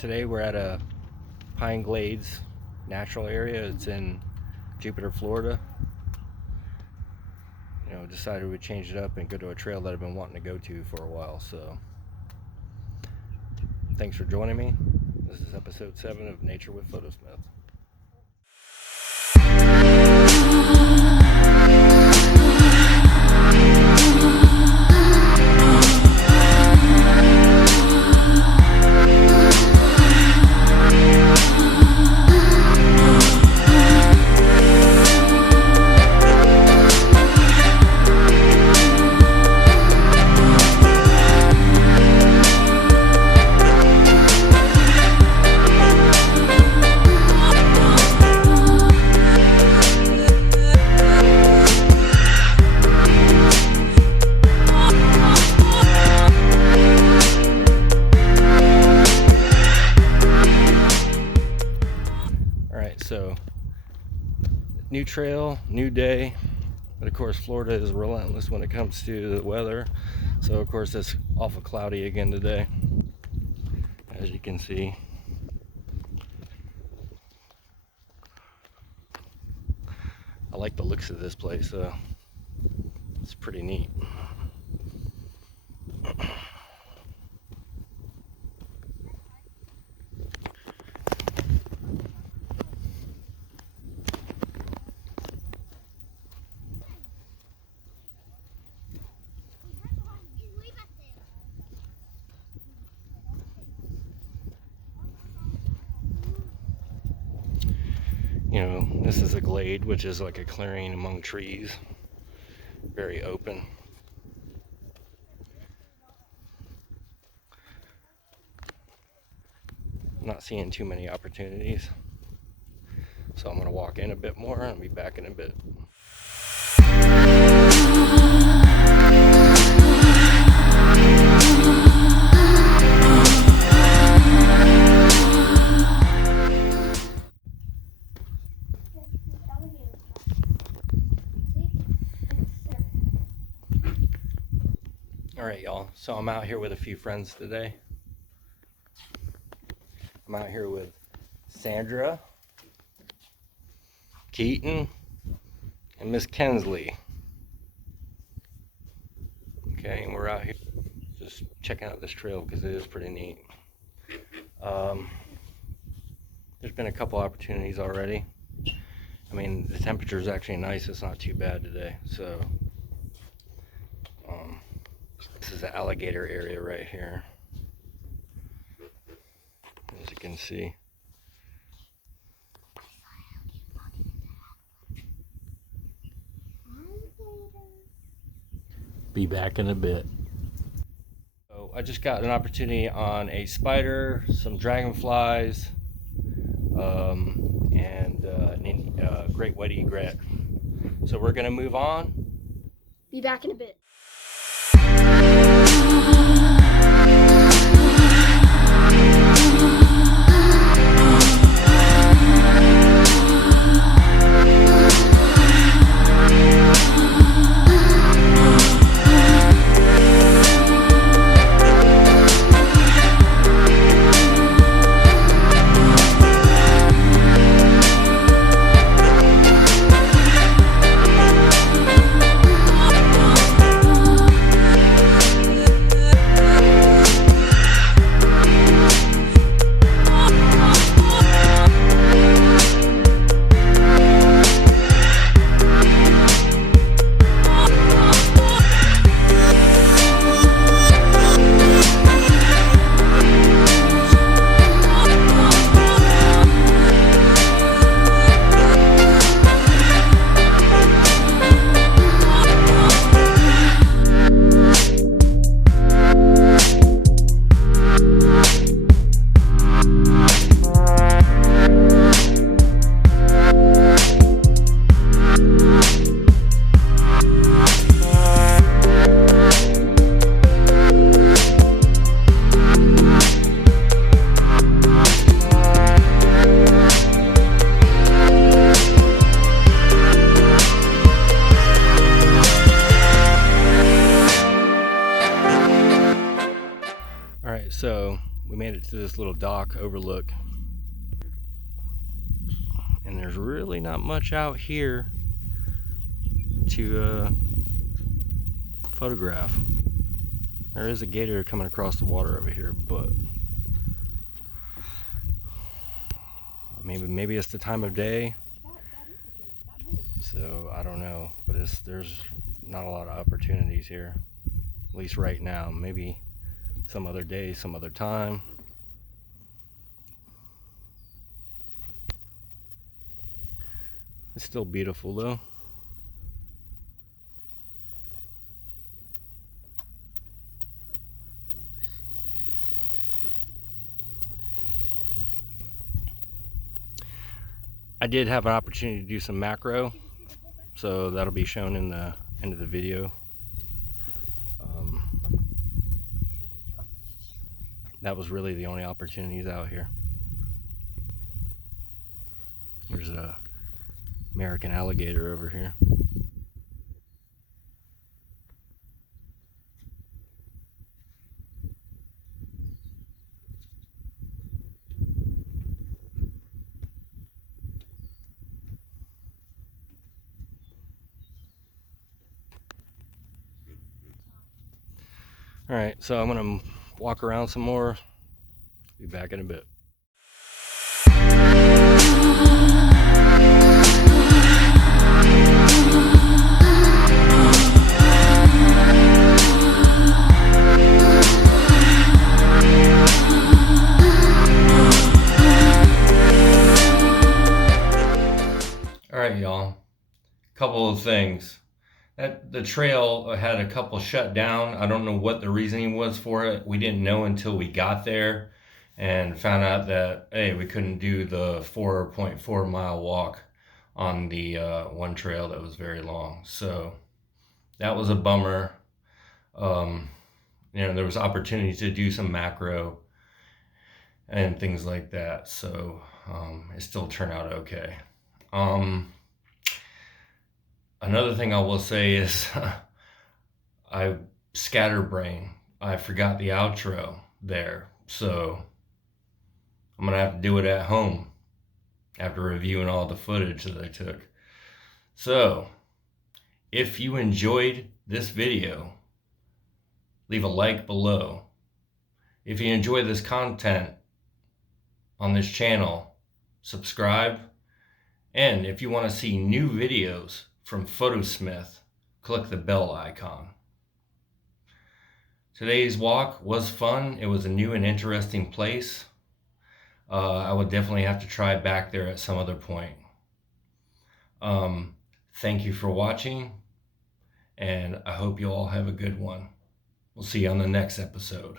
Today we're at a Pine Glades natural area. It's in Jupiter, Florida. Decided we'd change it up and go to a trail that I've been wanting to go to for a while. So thanks for joining me. This is episode 7 of Nature with Photosmith. So new trail, new day, but of course Florida is relentless when it comes to the weather. So of course it's awful cloudy again today, as you can see. I like the looks of this place, so it's pretty neat. This is a glade, which is like a clearing among trees, very open. I'm not seeing too many opportunities, so I'm going to walk in a bit more and be back in a bit. Alright y'all, so I'm out here with a few friends today. I'm out here with Sandra, Keaton, and Miss Kensley. Okay, and we're out here just checking out this trail because it is pretty neat. There's been a couple opportunities already. I mean, the temperature is actually nice, it's not too bad today. So this is the alligator area right here, as you can see. Be back in a bit. So I just got an opportunity on a spider, some dragonflies, and a great white egret. So we're gonna move on. Be back in a bit. we made it to this little dock overlook, and there's really not much out here to photograph. There is a gator coming across the water over here, but maybe it's the time of day. So I don't know, but there's not a lot of opportunities here, at least right now. Maybe some other day, some other time. It's still beautiful though. I did have an opportunity to do some macro, so that'll be shown in the end of the video. That was really the only opportunities out here. There's a American alligator over here. All right, so I'm gonna walk around some more. Be back in a bit. All right, y'all. Couple of things. The trail had a couple shut down. I don't know what the reasoning was for it. We didn't know until we got there and found out that, hey, we couldn't do the 4.4 mile walk on the one trail that was very long. So that was a bummer. There was opportunity to do some macro and things like that. So it still turned out okay. Another thing I will say is I scatterbrain. I forgot the outro there. So I'm going to have to do it at home after reviewing all the footage that I took. So if you enjoyed this video, leave a like below. If you enjoy this content on this channel, subscribe. And if you want to see new videos from Photosmith, click the bell icon. Today's walk was fun. It was a new and interesting place. I would definitely have to try back there at some other point. Thank you for watching, and I hope you all have a good one. We'll see you on the next episode.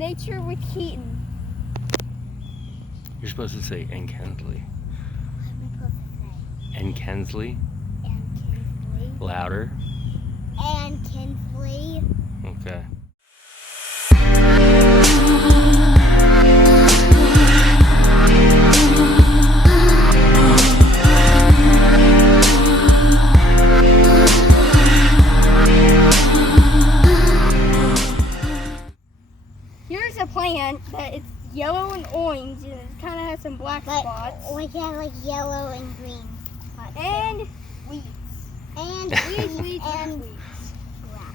Nature with Keaton. You're supposed to say and Kensley. What am I supposed to say? And Kensley. And Kinsley. Louder. And Kinsley. Okay. Here's a plant that it's yellow and orange, and it kind of has some black spots. Like yeah, like yellow and green. And weeds. And Weeds. and grass.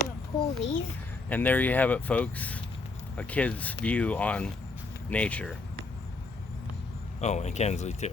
I'm gonna pull these. And there you have it, folks. A kid's view on nature. Oh, and Kensley too.